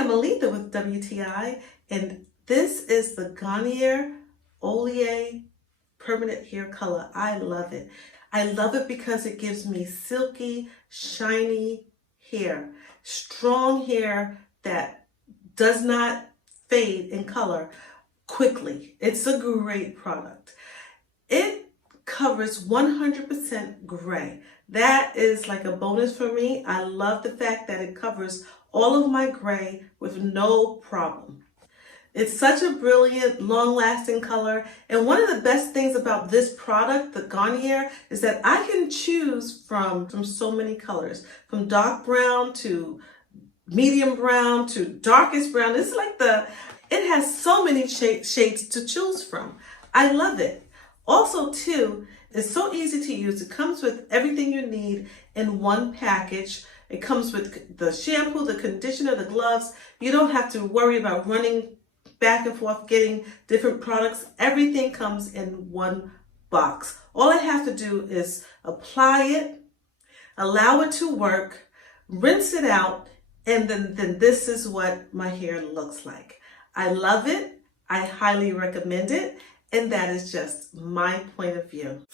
I'm Aletha with WTI, and this is the Garnier Olia Permanent Hair Color. I love it. I love it because it gives me silky, shiny hair, strong hair that does not fade in color quickly. It's a great product. It covers 100% gray. That is like a bonus for me. I love the fact that it covers all of my gray with no problem. It's such a brilliant, long-lasting color. And one of the best things about this product, the Garnier, is that I can choose from so many colors, from dark brown to medium brown to darkest brown. It's like it has so many shades to choose from. I love it. Also, too, it's so easy to use. It comes with everything you need in one package. It comes with the shampoo, the conditioner, the gloves. You don't have to worry about running back and forth getting different products. Everything comes in one box. All I have to do is apply it, allow it to work, rinse it out, and then this is what my hair looks like. I love it. I highly recommend it. And that is just my point of view.